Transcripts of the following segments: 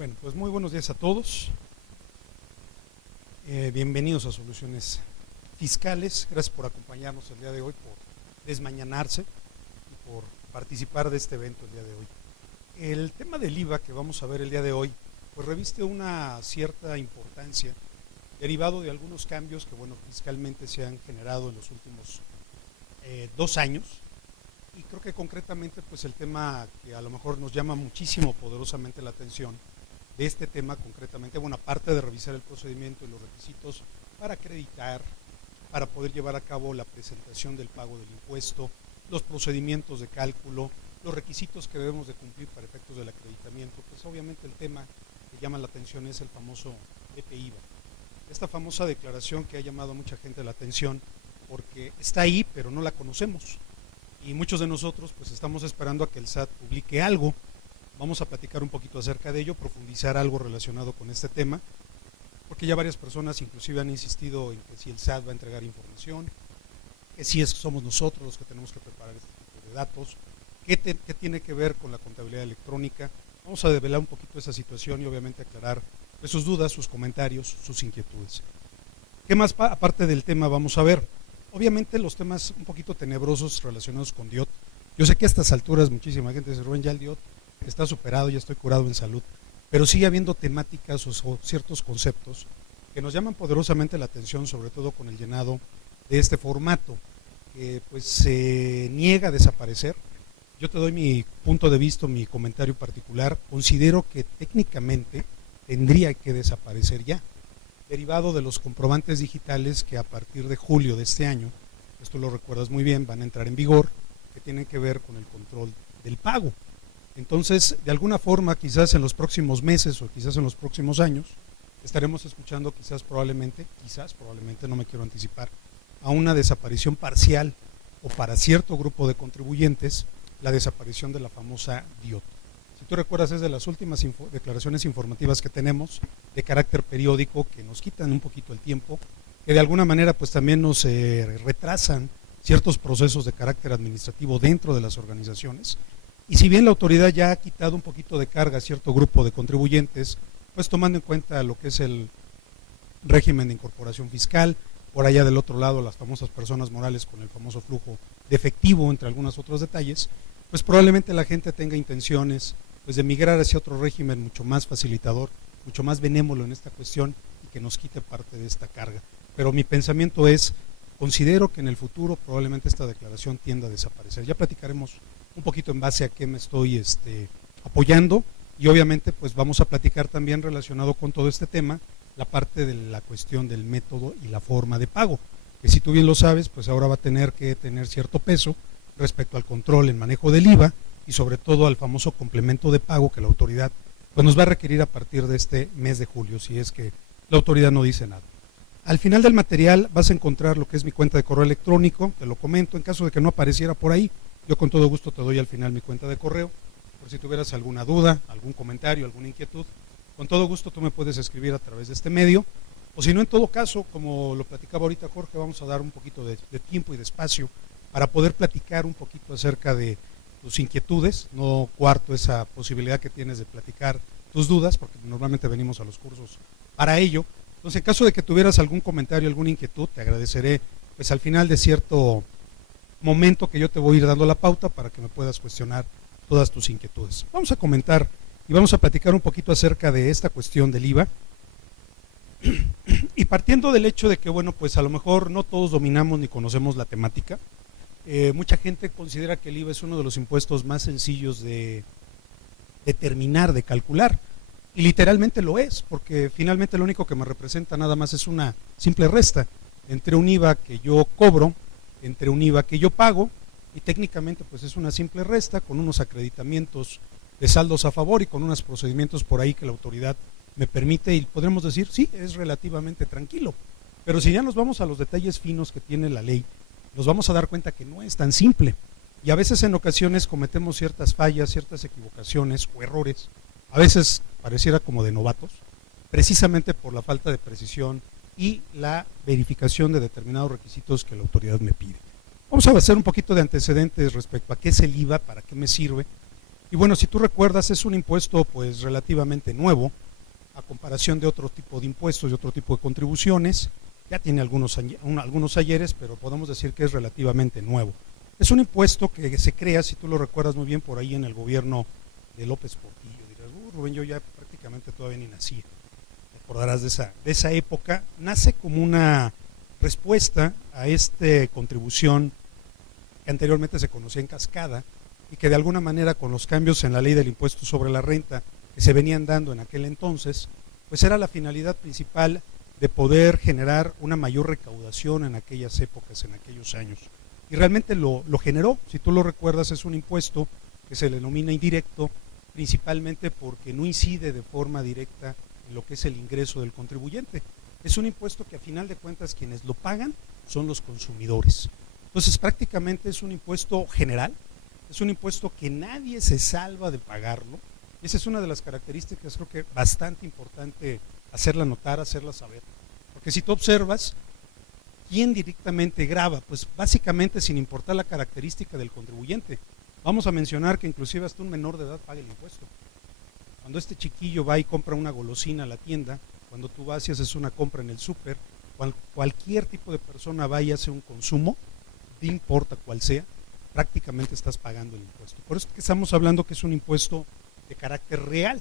Bueno, pues muy buenos días a todos. Bienvenidos a Soluciones Fiscales. Gracias por acompañarnos el día de hoy, por desmañanarse y por participar de este evento el día de hoy. El tema del IVA que vamos a ver el día de hoy, pues reviste una cierta importancia derivado de algunos cambios que, bueno, fiscalmente se han generado en los últimos 2 años. Y creo que concretamente, pues el tema que a lo mejor nos llama muchísimo poderosamente la atención de este tema concretamente, bueno, aparte de revisar el procedimiento y los requisitos para acreditar, para poder llevar a cabo la presentación del pago del impuesto, los procedimientos de cálculo, los requisitos que debemos de cumplir para efectos del acreditamiento, pues obviamente el tema que llama la atención es el famoso EPIVA. Esta famosa declaración que ha llamado a mucha gente la atención porque está ahí, pero no la conocemos. Y muchos de nosotros pues estamos esperando a que el SAT publique algo. Vamos a platicar un poquito acerca de ello, profundizar algo relacionado con este tema, porque ya varias personas inclusive han insistido en que si el SAT va a entregar información, que si somos nosotros los que tenemos que preparar este tipo de datos, qué tiene que ver con la contabilidad electrónica. Vamos a develar un poquito esa situación y obviamente aclarar pues, sus dudas, sus comentarios, sus inquietudes. ¿Qué más aparte del tema vamos a ver? Obviamente los temas un poquito tenebrosos relacionados con DIOT. Yo sé que a estas alturas muchísima gente dice, Rubén, ya el DIOT está superado, ya estoy curado en salud, pero sigue habiendo temáticas o ciertos conceptos que nos llaman poderosamente la atención, sobre todo con el llenado de este formato, que pues se niega a desaparecer. Yo te doy mi punto de vista, mi comentario particular. Considero que técnicamente tendría que desaparecer ya, derivado de los comprobantes digitales que a partir de julio de este año, esto lo recuerdas muy bien, van a entrar en vigor, que tienen que ver con el control del pago. Entonces, de alguna forma, quizás en los próximos meses o quizás en los próximos años, estaremos escuchando probablemente, no me quiero anticipar, a una desaparición parcial o para cierto grupo de contribuyentes, la desaparición de la famosa DIOT. Si tú recuerdas, es de las últimas declaraciones informativas que tenemos de carácter periódico que nos quitan un poquito el tiempo, que de alguna manera pues también nos retrasan ciertos procesos de carácter administrativo dentro de las organizaciones. Y si bien la autoridad ya ha quitado un poquito de carga a cierto grupo de contribuyentes, pues tomando en cuenta lo que es el régimen de incorporación fiscal, por allá del otro lado las famosas personas morales con el famoso flujo de efectivo, entre algunos otros detalles, pues probablemente la gente tenga intenciones pues de migrar hacia otro régimen mucho más facilitador, mucho más benévolo en esta cuestión y que nos quite parte de esta carga. Pero mi pensamiento es, considero que en el futuro probablemente esta declaración tienda a desaparecer. Ya platicaremos un poquito en base a qué me estoy apoyando y obviamente pues vamos a platicar también relacionado con todo este tema la parte de la cuestión del método y la forma de pago, que si tú bien lo sabes pues ahora va a tener que tener cierto peso respecto al control en manejo del IVA y sobre todo al famoso complemento de pago que la autoridad pues nos va a requerir a partir de este mes de julio, si es que la autoridad no dice nada. Al final del material vas a encontrar lo que es mi cuenta de correo electrónico, te lo comento, en caso de que no apareciera por ahí, yo con todo gusto te doy al final mi cuenta de correo, por si tuvieras alguna duda, algún comentario, alguna inquietud, con todo gusto tú me puedes escribir a través de este medio, o si no, en todo caso, como lo platicaba ahorita Jorge, vamos a dar un poquito de tiempo y de espacio para poder platicar un poquito acerca de tus inquietudes, no cuarto esa posibilidad que tienes de platicar tus dudas, porque normalmente venimos a los cursos para ello. Entonces, en caso de que tuvieras algún comentario, alguna inquietud, te agradeceré pues al final de cierto momento que yo te voy a ir dando la pauta para que me puedas cuestionar todas tus inquietudes. Vamos a comentar y vamos a platicar un poquito acerca de esta cuestión del IVA y partiendo del hecho de que, bueno, pues a lo mejor no todos dominamos ni conocemos la temática. Mucha gente considera que el IVA es uno de los impuestos más sencillos de determinar, de calcular, y literalmente lo es, porque finalmente lo único que me representa nada más es una simple resta entre un IVA que yo cobro, entre un IVA que yo pago, y técnicamente pues es una simple resta con unos acreditamientos de saldos a favor y con unos procedimientos por ahí que la autoridad me permite, y podremos decir, sí, es relativamente tranquilo. Pero si ya nos vamos a los detalles finos que tiene la ley, nos vamos a dar cuenta que no es tan simple, y a veces en ocasiones cometemos ciertas fallas, ciertas equivocaciones o errores, a veces pareciera como de novatos, precisamente por la falta de precisión y la verificación de determinados requisitos que la autoridad me pide. Vamos a hacer un poquito de antecedentes respecto a qué es el IVA, para qué me sirve, Y bueno, si tú recuerdas, es un impuesto pues relativamente nuevo a comparación de otro tipo de impuestos y otro tipo de contribuciones. Ya tiene algunos ayeres, pero podemos decir que es relativamente nuevo. Es un impuesto que se crea, si tú lo recuerdas muy bien, por ahí en el gobierno de López Portillo. Dirás, Rubén, yo ya prácticamente todavía ni nací. Te acordarás de esa época. Nace como una respuesta a esta contribución que anteriormente se conocía en cascada y que de alguna manera con los cambios en la ley del impuesto sobre la renta que se venían dando en aquel entonces, pues era la finalidad principal de poder generar una mayor recaudación en aquellas épocas, en aquellos años. Y realmente lo generó. Si tú lo recuerdas, es un impuesto que se le denomina indirecto, principalmente porque no incide de forma directa en lo que es el ingreso del contribuyente. Es un impuesto que a final de cuentas quienes lo pagan son los consumidores. Entonces prácticamente es un impuesto general, es un impuesto que nadie se salva de pagarlo. Y esa es una de las características, creo que bastante importante hacerla notar, hacerla saber. Porque si tú observas, ¿quién directamente grava? Pues básicamente sin importar la característica del contribuyente. Vamos a mencionar que inclusive hasta un menor de edad paga el impuesto. Cuando este chiquillo va y compra una golosina a la tienda, cuando tú vas y haces una compra en el súper, cualquier tipo de persona va y hace un consumo, no importa cuál sea, prácticamente estás pagando el impuesto. Por eso es que estamos hablando que es un impuesto de carácter real.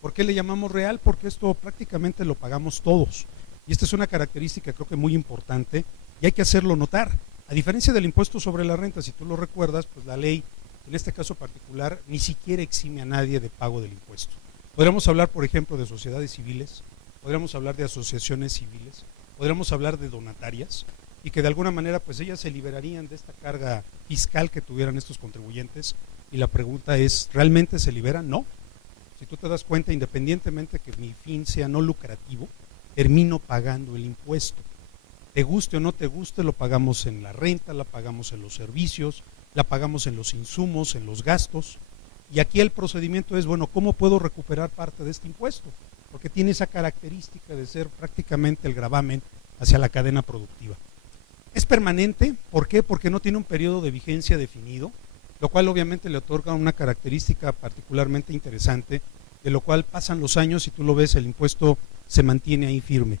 ¿Por qué le llamamos real? Porque esto prácticamente lo pagamos todos. Y esta es una característica creo que muy importante y hay que hacerlo notar. A diferencia del impuesto sobre la renta, si tú lo recuerdas, pues la ley, en este caso particular, ni siquiera exime a nadie de pago del impuesto. Podríamos hablar, por ejemplo, de sociedades civiles, podríamos hablar de asociaciones civiles, podríamos hablar de donatarias y que de alguna manera pues ellas se liberarían de esta carga fiscal que tuvieran estos contribuyentes. Y la pregunta es, ¿realmente se liberan? No. Si tú te das cuenta, independientemente que mi fin sea no lucrativo, termino pagando el impuesto. Te guste o no te guste, lo pagamos en la renta, la pagamos en los servicios, la pagamos en los insumos, en los gastos. Y aquí el procedimiento es, bueno, ¿cómo puedo recuperar parte de este impuesto? Porque tiene esa característica de ser prácticamente el gravamen hacia la cadena productiva. Es permanente, ¿por qué? Porque no tiene un periodo de vigencia definido, lo cual obviamente le otorga una característica particularmente interesante, de lo cual pasan los años y tú lo ves, el impuesto se mantiene ahí firme.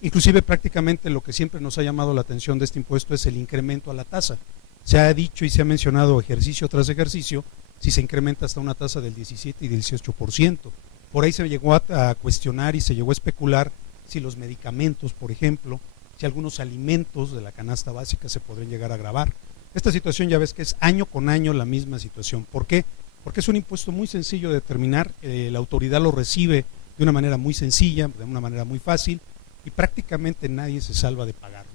Inclusive prácticamente lo que siempre nos ha llamado la atención de este impuesto es el incremento a la tasa. Se ha dicho y se ha mencionado ejercicio tras ejercicio, si se incrementa hasta una tasa del 17 y del 18%. Por ahí se llegó a cuestionar y se llegó a especular si los medicamentos, por ejemplo, si algunos alimentos de la canasta básica se podrían llegar a gravar. Esta situación ya ves que es año con año la misma situación. ¿Por qué? Porque es un impuesto muy sencillo de determinar, la autoridad lo recibe de una manera muy sencilla, de una manera muy fácil y prácticamente nadie se salva de pagarlo.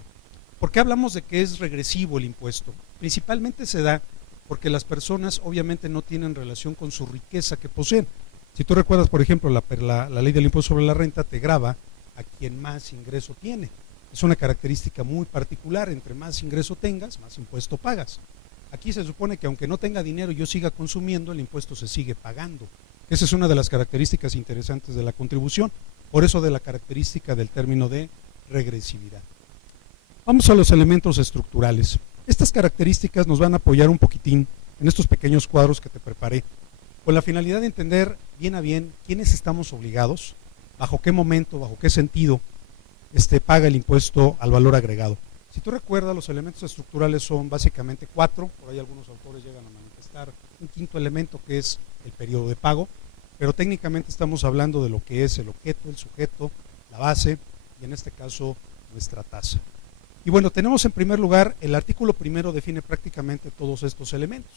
¿Por qué hablamos de que es regresivo el impuesto? Principalmente se da porque las personas obviamente no tienen relación con su riqueza que poseen. Si tú recuerdas, por ejemplo, la ley del impuesto sobre la renta te grava a quien más ingreso tiene. Es una característica muy particular, entre más ingreso tengas, más impuesto pagas. Aquí se supone que aunque no tenga dinero y yo siga consumiendo, el impuesto se sigue pagando. Esa es una de las características interesantes de la contribución, por eso de la característica del término de regresividad. Vamos a los elementos estructurales. Estas características nos van a apoyar un poquitín en estos pequeños cuadros que te preparé, con la finalidad de entender bien a bien quiénes estamos obligados, bajo qué momento, bajo qué sentido paga el impuesto al valor agregado. Si tú recuerdas, los elementos estructurales son básicamente 4, por ahí algunos autores llegan a manifestar un quinto elemento que es el periodo de pago, pero técnicamente estamos hablando de lo que es el objeto, el sujeto, la base y en este caso nuestra tasa. Y bueno, tenemos en primer lugar, el artículo primero define prácticamente todos estos elementos.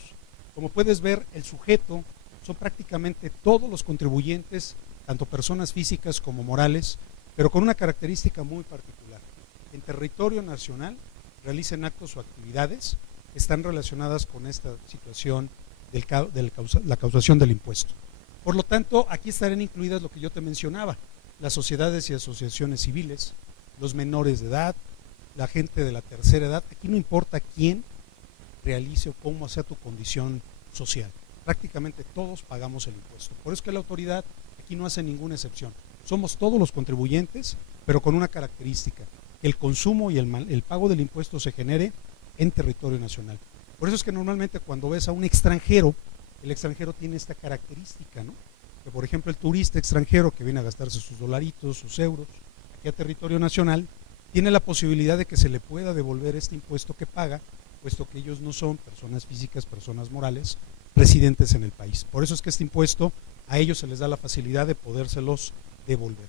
Como puedes ver, el sujeto son prácticamente todos los contribuyentes, tanto personas físicas como morales, pero con una característica muy particular. En territorio nacional realicen actos o actividades que están relacionadas con esta situación de la causación del impuesto. Por lo tanto, aquí estarán incluidas lo que yo te mencionaba, las sociedades y asociaciones civiles, los menores de edad, la gente de la tercera edad. Aquí no importa quién realice o cómo sea tu condición social. Prácticamente todos pagamos el impuesto. Por eso que la autoridad aquí no hace ninguna excepción. Somos todos los contribuyentes, pero con una característica, que el consumo y el pago del impuesto se genere en territorio nacional. Por eso es que normalmente cuando ves a un extranjero el extranjero tiene esta característica, ¿no? Que por ejemplo el turista extranjero que viene a gastarse sus dolaritos, sus euros, aquí a territorio nacional, tiene la posibilidad de que se le pueda devolver este impuesto que paga, puesto que ellos no son personas físicas, personas morales, residentes en el país. Por eso es que este impuesto a ellos se les da la facilidad de podérselos devolver.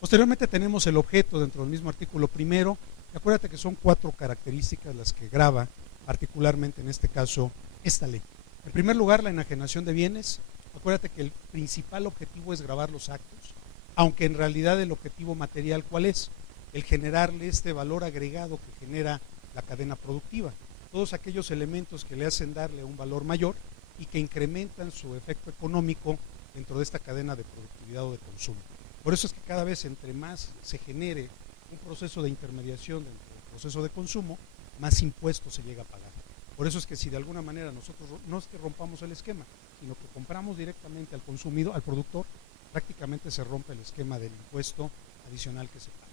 Posteriormente tenemos el objeto dentro del mismo artículo primero. Acuérdate que son 4 características las que grava particularmente en este caso esta ley. En primer lugar, la enajenación de bienes. Acuérdate que el principal objetivo es gravar los actos, aunque en realidad el objetivo material, ¿cuál es? El generarle este valor agregado que genera la cadena productiva. Todos aquellos elementos que le hacen darle un valor mayor y que incrementan su efecto económico dentro de esta cadena de productividad o de consumo. Por eso es que cada vez entre más se genere un proceso de intermediación dentro del proceso de consumo, más impuestos se llega a pagar. Por eso es que si de alguna manera nosotros no es que rompamos el esquema, sino que compramos directamente al consumidor, al productor, prácticamente se rompe el esquema del impuesto adicional que se paga.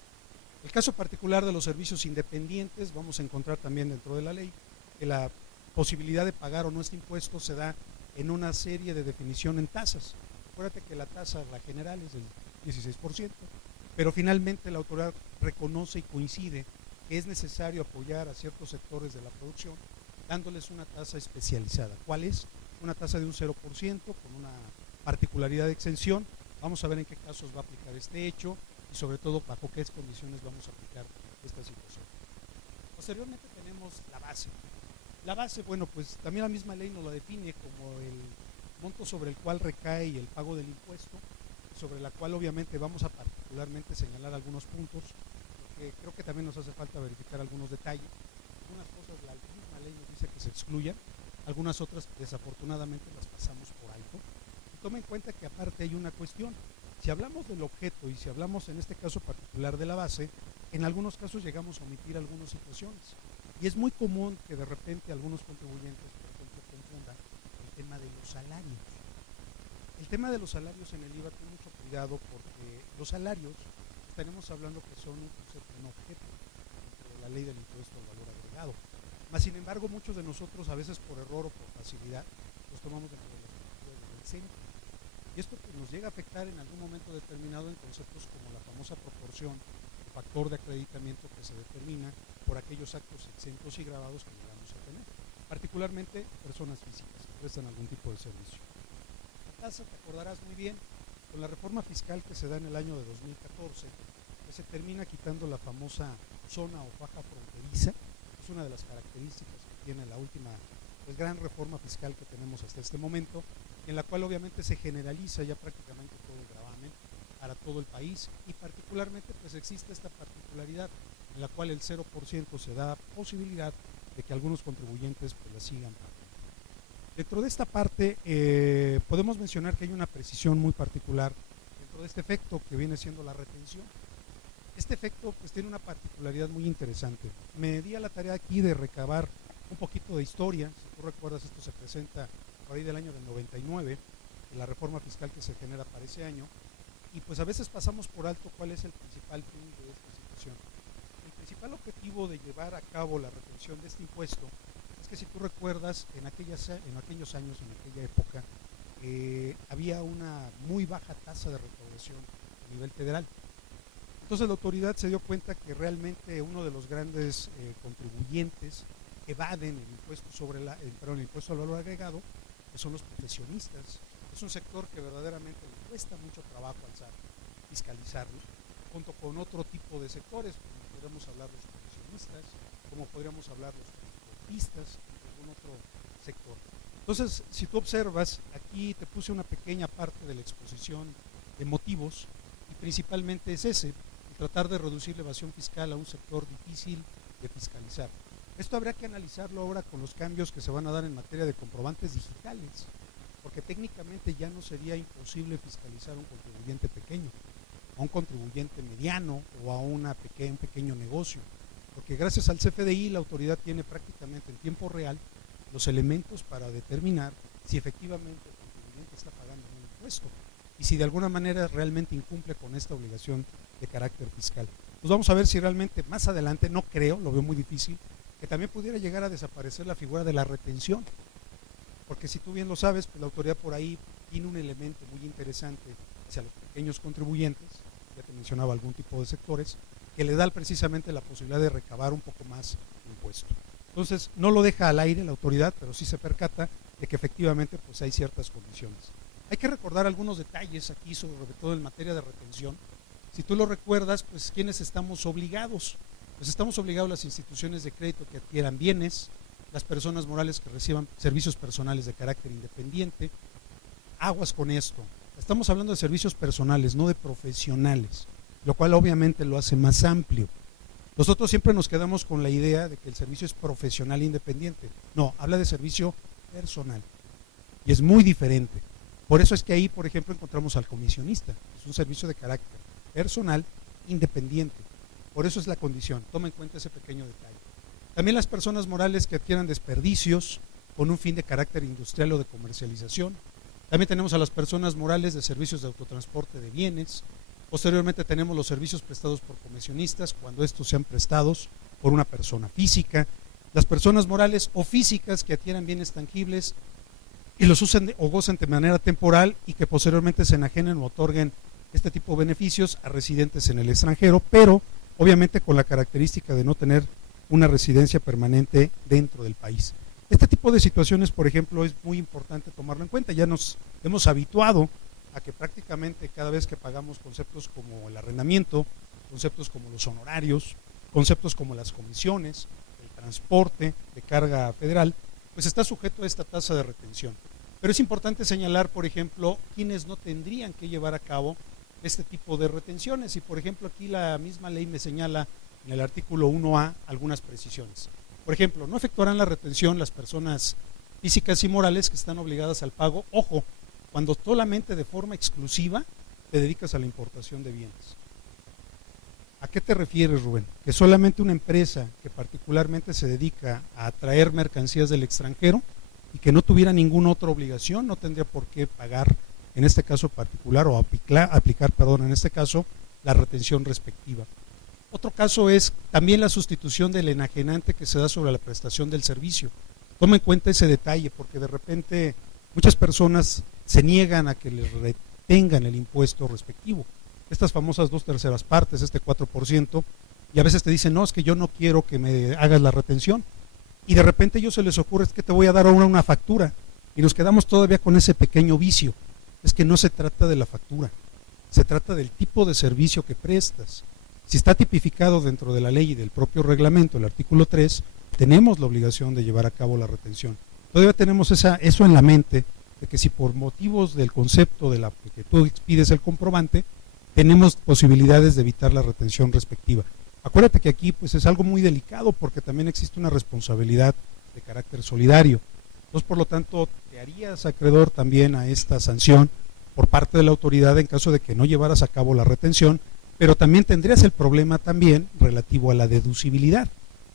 El caso particular de los servicios independientes, vamos a encontrar también dentro de la ley que la posibilidad de pagar o no este impuesto se da en una serie de definición en tasas. Acuérdate que la tasa, la general, es del 16%, pero finalmente la autoridad reconoce y coincide que es necesario apoyar a ciertos sectores de la producción dándoles una tasa especializada. ¿Cuál es? Una tasa de un 0% con una particularidad de exención. Vamos a ver en qué casos va a aplicar este hecho y sobre todo bajo qué condiciones vamos a aplicar esta situación. Posteriormente tenemos la base. La base, bueno, pues también la misma ley nos la define como el monto sobre el cual recae el pago del impuesto, sobre la cual obviamente vamos a particularmente señalar algunos puntos, porque creo que también nos hace falta verificar algunos detalles. Algunas cosas la misma ley nos dice que se excluyan, algunas otras desafortunadamente las pasamos por alto. Y toma en cuenta que aparte hay una cuestión. Si hablamos del objeto y si hablamos en este caso particular de la base, en algunos casos llegamos a omitir algunas situaciones. Y es muy común que de repente algunos contribuyentes, por ejemplo, confundan el tema de los salarios. El tema de los salarios en el IVA tiene mucho cuidado porque los salarios, estaremos hablando que son un concepto, un objeto dentro de la ley del impuesto al valor agregado. Mas, sin embargo, muchos de nosotros, a veces por error o por facilidad, los tomamos dentro de las estructuras del centro. Y esto nos llega a afectar en algún momento determinado en conceptos como la famosa proporción, factor de acreditamiento que se determina por aquellos actos exentos y grabados que llegamos a tener, particularmente personas físicas que prestan algún tipo de servicio. La tasa, te acordarás muy bien, con la reforma fiscal que se da en el año de 2014, que se termina quitando la famosa zona o faja fronteriza. Es una de las características que tiene la última gran reforma fiscal que tenemos hasta este momento, en la cual obviamente se generaliza ya prácticamente todo el gravamen para todo el país y particularmente pues existe esta particularidad en la cual el 0% se da posibilidad de que algunos contribuyentes pues la sigan pagando. Dentro de esta parte podemos mencionar que hay una precisión muy particular dentro de este efecto que viene siendo la retención. Este efecto pues tiene una particularidad muy interesante. Me di a la tarea aquí de recabar un poquito de historia. Si tú recuerdas, esto se presenta por ahí del año del 99, la reforma fiscal que se genera para ese año, y pues a veces pasamos por alto cuál es el principal fin de esta situación. El principal objetivo de llevar a cabo la retención de este impuesto es que, si tú recuerdas, en aquellos años, en aquella época, había una muy baja tasa de recaudación a nivel federal. Entonces la autoridad se dio cuenta que realmente uno de los grandes contribuyentes que evaden el impuesto el impuesto al valor agregado, que son los profesionistas. Es un sector que verdaderamente le cuesta mucho trabajo fiscalizarlo, junto con otro tipo de sectores, como podríamos hablar de los profesionistas, como podríamos hablar de los transportistas, de algún otro sector. Entonces, si tú observas, aquí te puse una pequeña parte de la exposición de motivos, y principalmente es ese, tratar de reducir la evasión fiscal a un sector difícil de fiscalizar. Esto habría que analizarlo ahora con los cambios que se van a dar en materia de comprobantes digitales, porque técnicamente ya no sería imposible fiscalizar a un contribuyente pequeño, a un contribuyente mediano o a un pequeño negocio, porque gracias al CFDI la autoridad tiene prácticamente en tiempo real los elementos para determinar si efectivamente el contribuyente está pagando un impuesto y si de alguna manera realmente incumple con esta obligación de carácter fiscal. Pues vamos a ver si realmente más adelante, no creo, lo veo muy difícil, que también pudiera llegar a desaparecer la figura de la retención. porque si tú bien lo sabes, pues la autoridad por ahí tiene un elemento muy interesante hacia los pequeños contribuyentes, ya te mencionaba algún tipo de sectores, que le da precisamente la posibilidad de recabar un poco más de impuesto. Entonces, no lo deja al aire la autoridad, pero sí se percata de que efectivamente pues hay ciertas condiciones. Hay que recordar algunos detalles aquí, sobre todo en materia de retención. Si tú lo recuerdas, pues ¿quiénes estamos obligados? Pues estamos obligados las instituciones de crédito que adquieran bienes, las personas morales que reciban servicios personales de carácter independiente. Aguas con esto. Estamos hablando de servicios personales, no de profesionales, lo cual obviamente lo hace más amplio. Nosotros siempre nos quedamos con la idea de que el servicio es profesional e independiente. No, habla de servicio personal. Y es muy diferente. Por eso es que ahí, por ejemplo, encontramos al comisionista. Es un servicio de carácter personal independiente. Por eso es la condición. Toma en cuenta ese pequeño detalle. También las personas morales que adquieran desperdicios con un fin de carácter industrial o de comercialización. También tenemos a las personas morales de servicios de autotransporte de bienes. Posteriormente tenemos los servicios prestados por comisionistas cuando estos sean prestados por una persona física. Las personas morales o físicas que adquieran bienes tangibles y los usen o gocen de manera temporal y que posteriormente se enajenen o otorguen este tipo de beneficios a residentes en el extranjero, pero obviamente con la característica de no tener una residencia permanente dentro del país. Este tipo de situaciones, por ejemplo, es muy importante tomarlo en cuenta. Ya nos hemos habituado a que prácticamente cada vez que pagamos conceptos como el arrendamiento, conceptos como los honorarios, conceptos como las comisiones, el transporte de carga federal, pues está sujeto a esta tasa de retención. Pero es importante señalar, por ejemplo, quienes no tendrían que llevar a cabo este tipo de retenciones. Y, por ejemplo, aquí la misma ley me señala en el artículo 1A algunas precisiones. Por ejemplo, no efectuarán la retención las personas físicas y morales que están obligadas al pago, ojo, cuando solamente de forma exclusiva te dedicas a la importación de bienes. ¿A qué te refieres, Rubén? Que solamente una empresa que particularmente se dedica a traer mercancías del extranjero y que no tuviera ninguna otra obligación, no tendría por qué pagar en este caso particular o aplicar, en este caso, la retención respectiva. Otro caso es también la sustitución del enajenante que se da sobre la prestación del servicio. Toma en cuenta ese detalle porque de repente muchas personas se niegan a que les retengan el impuesto respectivo. Estas famosas 2/3 partes, este 4%, y a veces te dicen, no, es que yo no quiero que me hagas la retención. Y de repente a ellos se les ocurre, es que te voy a dar ahora una factura. Y nos quedamos todavía con ese pequeño vicio. Es que no se trata de la factura, se trata del tipo de servicio que prestas. Si está tipificado dentro de la ley y del propio reglamento, el artículo 3, tenemos la obligación de llevar a cabo la retención. Todavía tenemos eso en la mente, de que si por motivos del concepto de que tú expides el comprobante, tenemos posibilidades de evitar la retención respectiva. Acuérdate que aquí pues es algo muy delicado porque también existe una responsabilidad de carácter solidario. Entonces, por lo tanto, te harías acreedor también a esta sanción por parte de la autoridad en caso de que no llevaras a cabo la retención, pero también tendrías el problema también relativo a la deducibilidad.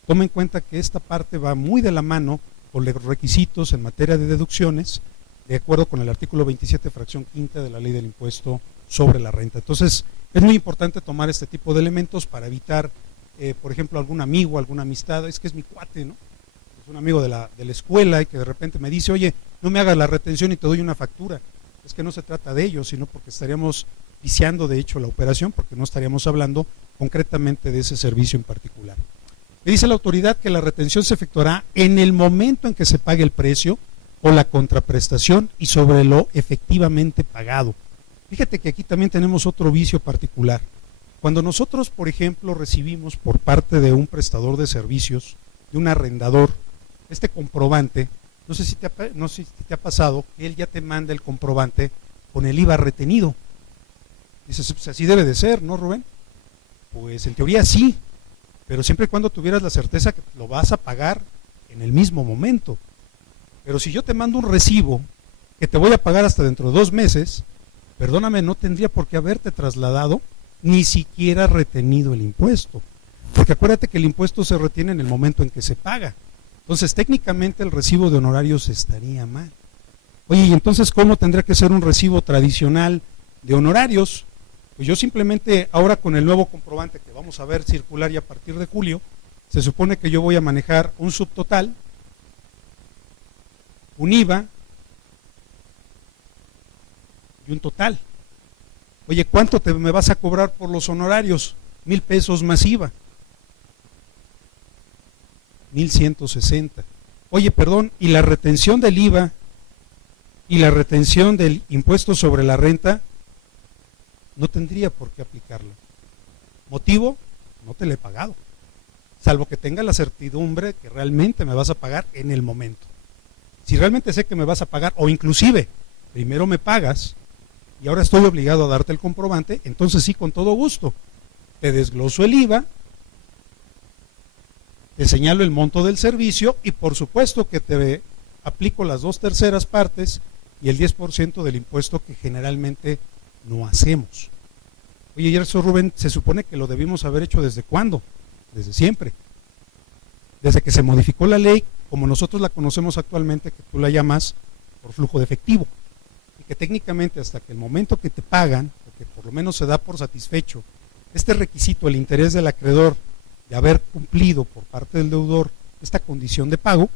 Toma en cuenta que esta parte va muy de la mano con los requisitos en materia de deducciones, de acuerdo con el artículo 27, fracción quinta de la ley del impuesto sobre la renta. Entonces, es muy importante tomar este tipo de elementos para evitar, por ejemplo, algún amigo, alguna amistad, es que es mi cuate, ¿no? Es un amigo de la escuela y que de repente me dice, oye, no me hagas la retención y te doy una factura. Es que no se trata de ello, sino porque estaríamos viciando de hecho la operación, porque no estaríamos hablando concretamente de ese servicio en particular. Me dice la autoridad que la retención se efectuará en el momento en que se pague el precio o la contraprestación y sobre lo efectivamente pagado. Fíjate que aquí también tenemos otro vicio particular. Cuando nosotros, por ejemplo, recibimos por parte de un prestador de servicios, de un arrendador, este comprobante, no sé si te ha pasado que él ya te manda el comprobante con el IVA retenido. Dices, pues así debe de ser, ¿no, Rubén? Pues en teoría sí, pero siempre y cuando tuvieras la certeza que lo vas a pagar en el mismo momento. Pero si yo te mando un recibo que te voy a pagar hasta dentro de 2 meses, perdóname, no tendría por qué haberte trasladado ni siquiera retenido el impuesto. Porque acuérdate que el impuesto se retiene en el momento en que se paga. Entonces, técnicamente el recibo de honorarios estaría mal. Oye, ¿y entonces cómo tendría que ser un recibo tradicional de honorarios? Pues yo simplemente, ahora con el nuevo comprobante que vamos a ver circular ya a partir de julio, se supone que yo voy a manejar un subtotal, un IVA y un total. Oye, ¿cuánto me vas a cobrar por los honorarios? 1,000 pesos más IVA. 1,160. Oye, perdón, ¿y la retención del IVA y la retención del impuesto sobre la renta? No tendría por qué aplicarlo. ¿Motivo? No te lo he pagado. Salvo que tenga la certidumbre que realmente me vas a pagar en el momento. Si realmente sé que me vas a pagar, o inclusive primero me pagas y ahora estoy obligado a darte el comprobante, entonces sí, con todo gusto. Te desgloso el IVA, te señalo el monto del servicio y por supuesto que te aplico las 2/3 partes y el 10% del impuesto que generalmente no hacemos. Oye, y eso, Rubén, se supone que lo debimos haber hecho ¿desde cuándo? Desde siempre. Desde que se modificó la ley, como nosotros la conocemos actualmente, que tú la llamas por flujo de efectivo. Y que técnicamente hasta que el momento que te pagan, o que por lo menos se da por satisfecho este requisito, el interés del acreedor de haber cumplido por parte del deudor esta condición de pago,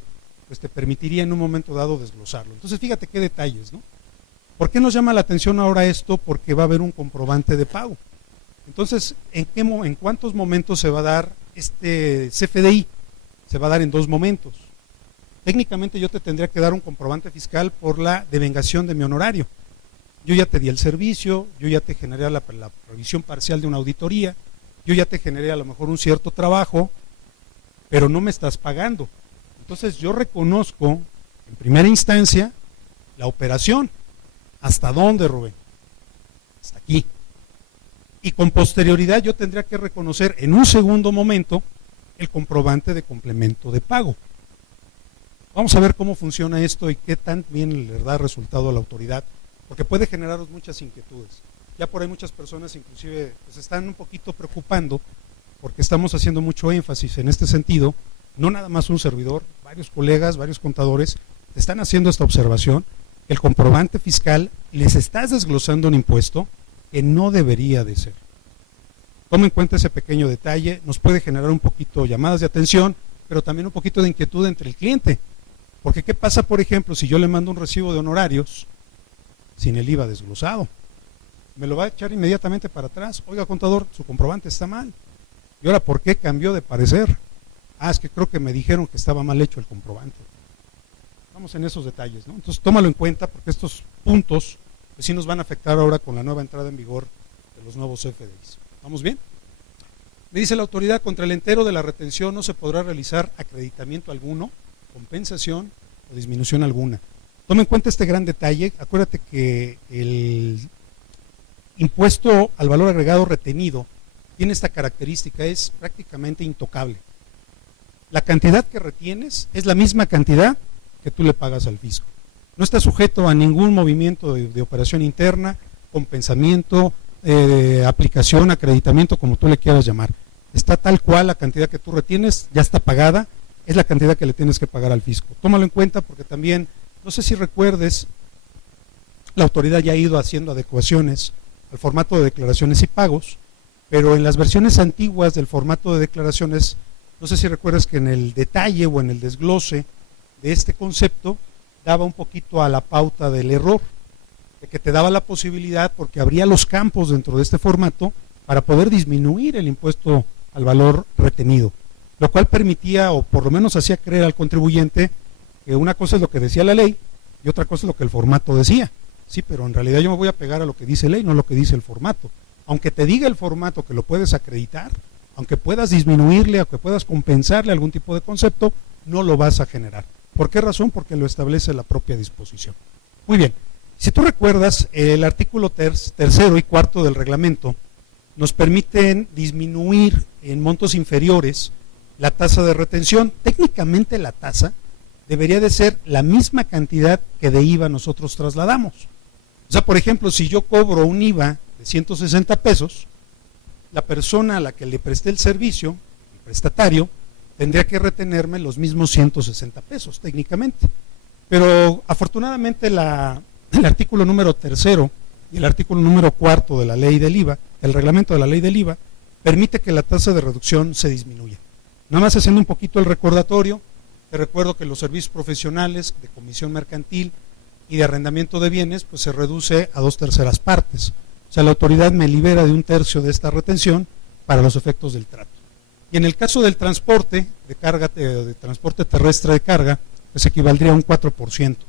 pues te permitiría en un momento dado desglosarlo. Entonces fíjate qué detalles, ¿no? ¿Por qué nos llama la atención ahora esto? Porque va a haber un comprobante de pago. Entonces, ¿en cuántos momentos se va a dar este CFDI? Se va a dar en 2 momentos. Técnicamente yo te tendría que dar un comprobante fiscal por la devengación de mi honorario. Yo ya te di el servicio, yo ya te generé la revisión parcial de una auditoría, yo ya te generé a lo mejor un cierto trabajo, pero no me estás pagando. Entonces yo reconozco en primera instancia la operación. ¿Hasta dónde, Rubén? Hasta aquí. Y con posterioridad yo tendría que reconocer en un segundo momento el comprobante de complemento de pago. Vamos a ver cómo funciona esto y qué tan bien le da resultado a la autoridad, porque puede generaros muchas inquietudes. Ya por ahí muchas personas inclusive se están un poquito preocupando porque estamos haciendo mucho énfasis en este sentido. No nada más un servidor, varios colegas, varios contadores están haciendo esta observación. El comprobante fiscal les estás desglosando un impuesto que no debería de ser. Toma en cuenta ese pequeño detalle, nos puede generar un poquito llamadas de atención, pero también un poquito de inquietud entre el cliente. Porque ¿qué pasa, por ejemplo, si yo le mando un recibo de honorarios sin el IVA desglosado? Me lo va a echar inmediatamente para atrás. Oiga, contador, su comprobante está mal. ¿Y ahora por qué cambió de parecer? Ah, es que creo que me dijeron que estaba mal hecho el comprobante. Vamos en esos detalles, ¿no? Entonces tómalo en cuenta porque estos puntos pues, sí nos van a afectar ahora con la nueva entrada en vigor de los nuevos CFDIs. ¿Vamos bien? Me dice la autoridad, contra el entero de la retención no se podrá realizar acreditamiento alguno, compensación o disminución alguna. Toma en cuenta este gran detalle. Acuérdate que el impuesto al valor agregado retenido tiene esta característica, es prácticamente intocable. La cantidad que retienes es la misma cantidad que tú le pagas al fisco. No está sujeto a ningún movimiento de operación interna, compensamiento, aplicación, acreditamiento, como tú le quieras llamar. Está tal cual la cantidad que tú retienes, ya está pagada, es la cantidad que le tienes que pagar al fisco. Tómalo en cuenta porque también, no sé si recuerdes, la autoridad ya ha ido haciendo adecuaciones al formato de declaraciones y pagos, pero en las versiones antiguas del formato de declaraciones, no sé si recuerdas que en el detalle o en el desglose de este concepto, daba un poquito a la pauta del error, de que te daba la posibilidad, porque abría los campos dentro de este formato, para poder disminuir el impuesto al valor retenido, lo cual permitía, o por lo menos hacía creer al contribuyente, que una cosa es lo que decía la ley, y otra cosa es lo que el formato decía. Sí, pero en realidad yo me voy a pegar a lo que dice ley, no a lo que dice el formato. Aunque te diga el formato que lo puedes acreditar, aunque puedas disminuirle, aunque puedas compensarle algún tipo de concepto, no lo vas a generar. ¿Por qué razón? Porque lo establece la propia disposición. Muy bien, si tú recuerdas, el artículo tercero y cuarto del reglamento nos permiten disminuir en montos inferiores la tasa de retención. Técnicamente la tasa debería de ser la misma cantidad que de IVA nosotros trasladamos. O sea, por ejemplo, si yo cobro un IVA de 160 pesos, la persona a la que le presté el servicio, el prestatario, tendría que retenerme los mismos 160 pesos técnicamente. Pero afortunadamente el artículo número tercero y el artículo número cuarto de la ley del IVA, el reglamento de la ley del IVA, permite que la tasa de reducción se disminuya. Nada más haciendo un poquito el recordatorio, te recuerdo que los servicios profesionales de comisión mercantil y de arrendamiento de bienes, pues se reduce a 2/3 partes. O sea, la autoridad me libera de 1/3 de esta retención para los efectos del trato. Y en el caso del transporte de carga, de transporte terrestre de carga, pues equivaldría a un 4%,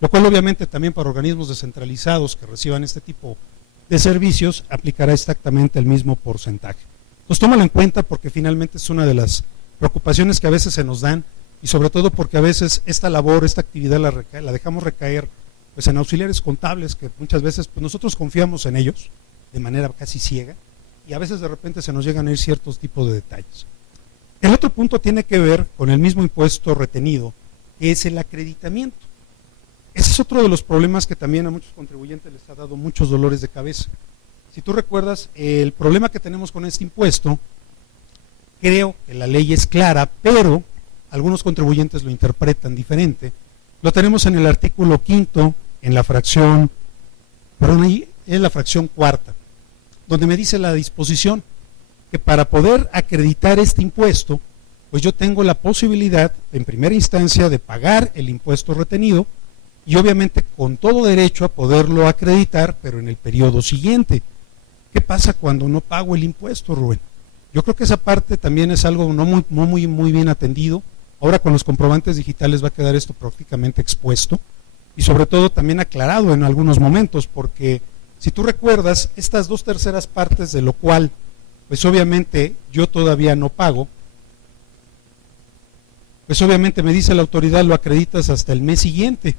lo cual obviamente también para organismos descentralizados que reciban este tipo de servicios aplicará exactamente el mismo porcentaje. Entonces tómalo en cuenta porque finalmente es una de las preocupaciones que a veces se nos dan y sobre todo porque a veces esta labor, esta actividad la dejamos recaer pues en auxiliares contables que muchas veces pues nosotros confiamos en ellos de manera casi ciega y a veces de repente se nos llegan a ir ciertos tipos de detalles. El otro punto tiene que ver con el mismo impuesto retenido, que es el acreditamiento. Ese es otro de los problemas que también a muchos contribuyentes les ha dado muchos dolores de cabeza. Si tú recuerdas, el problema que tenemos con este impuesto, creo que la ley es clara, pero algunos contribuyentes lo interpretan diferente. Lo tenemos en el artículo 5, en la fracción, perdón, ahí es la fracción 4, donde me dice la disposición que para poder acreditar este impuesto, pues yo tengo la posibilidad, en primera instancia, de pagar el impuesto retenido y obviamente con todo derecho a poderlo acreditar, pero en el periodo siguiente. ¿Qué pasa cuando no pago el impuesto, Rubén? Yo creo que esa parte también es algo no muy bien atendido. Ahora con los comprobantes digitales va a quedar esto prácticamente expuesto y sobre todo también aclarado en algunos momentos, porque si tú recuerdas, estas 2/3 partes de lo cual, pues obviamente yo todavía no pago, pues obviamente me dice la autoridad lo acreditas hasta el mes siguiente.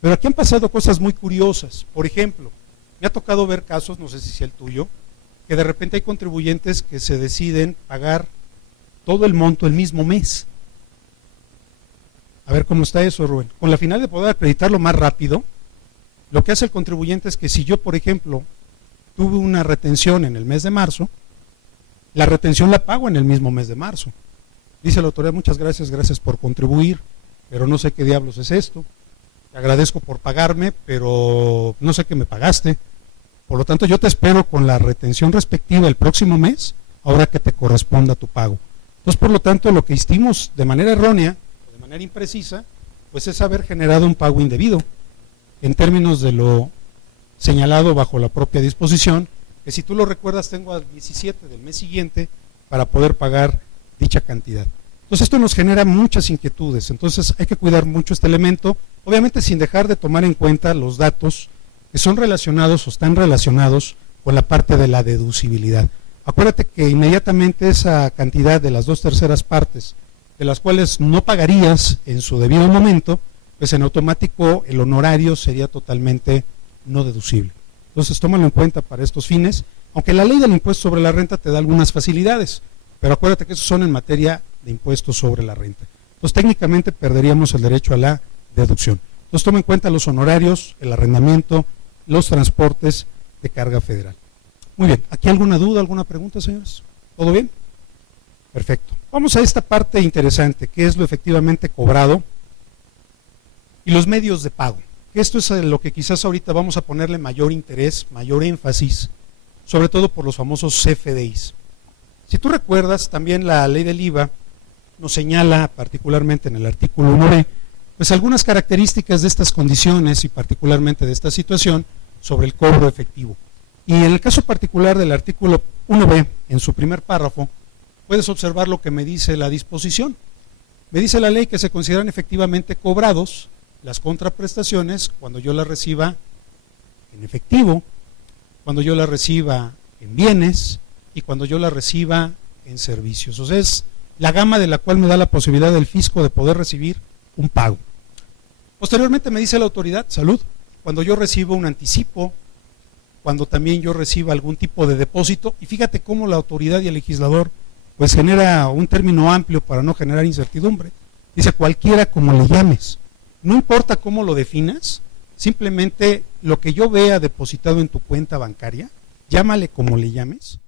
Pero aquí han pasado cosas muy curiosas. Por ejemplo, me ha tocado ver casos, no sé si sea el tuyo, que de repente hay contribuyentes que se deciden pagar todo el monto el mismo mes. A ver cómo está eso, Rubén. Con la finalidad de poder acreditarlo más rápido, lo que hace el contribuyente es que si yo, por ejemplo, tuve una retención en el mes de marzo, la retención la pago en el mismo mes de marzo. Dice la autoridad, muchas gracias, gracias por contribuir, pero no sé qué diablos es esto. Te agradezco por pagarme, pero no sé qué me pagaste. Por lo tanto, yo te espero con la retención respectiva el próximo mes, ahora que te corresponda tu pago. Entonces, por lo tanto, lo que hicimos de manera errónea, de manera imprecisa, pues es haber generado un pago indebido, en términos de lo señalado bajo la propia disposición, que si tú lo recuerdas, tengo al 17 del mes siguiente para poder pagar dicha cantidad. Entonces esto nos genera muchas inquietudes, entonces hay que cuidar mucho este elemento, obviamente sin dejar de tomar en cuenta los datos que son relacionados o están relacionados con la parte de la deducibilidad. Acuérdate que inmediatamente esa cantidad de las 2/3 partes, de las cuales no pagarías en su debido momento, pues en automático el honorario sería totalmente no deducible. Entonces tómalo en cuenta para estos fines, aunque la ley del impuesto sobre la renta te da algunas facilidades, pero acuérdate que esos son en materia de impuestos sobre la renta. Entonces técnicamente perderíamos el derecho a la deducción. Entonces toma en cuenta los honorarios, el arrendamiento, los transportes de carga federal. Muy bien, ¿aquí alguna duda, alguna pregunta, señores? ¿Todo bien? Perfecto. Vamos a esta parte interesante, que es lo efectivamente cobrado y los medios de pago. Esto es lo que quizás ahorita vamos a ponerle mayor interés, mayor énfasis, sobre todo por los famosos CFDIs. Si tú recuerdas, también la ley del IVA nos señala, particularmente en el artículo 1B, pues algunas características de estas condiciones y particularmente de esta situación sobre el cobro efectivo. Y en el caso particular del artículo 1B, en su primer párrafo, puedes observar lo que me dice la disposición. Me dice la ley que se consideran efectivamente cobrados las contraprestaciones cuando yo las reciba en efectivo, cuando yo las reciba en bienes y cuando yo las reciba en servicios. O sea, es la gama de la cual me da la posibilidad del fisco de poder recibir un pago. Posteriormente me dice la autoridad, salud, cuando yo recibo un anticipo, cuando también yo reciba algún tipo de depósito, y fíjate cómo la autoridad y el legislador pues genera un término amplio para no generar incertidumbre. Dice cualquiera como le llames. No importa cómo lo definas, simplemente lo que yo vea depositado en tu cuenta bancaria, llámale como le llames,